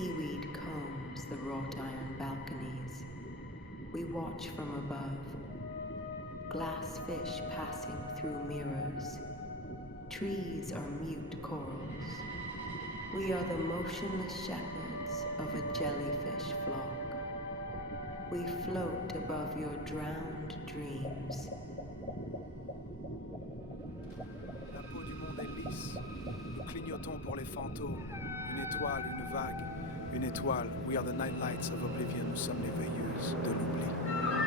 Seaweed combs the wrought iron balconies. We watch from above. Glass fish passing through mirrors. Trees are mute corals. We are the motionless shepherds of a jellyfish flock. We float above your drowned dreams. La peau du monde est lisse. Nous clignotons pour les fantômes. Une étoile, une vague. Une étoile. We are the night lights of oblivion. Nous sommes les veilleuses de l'oubli.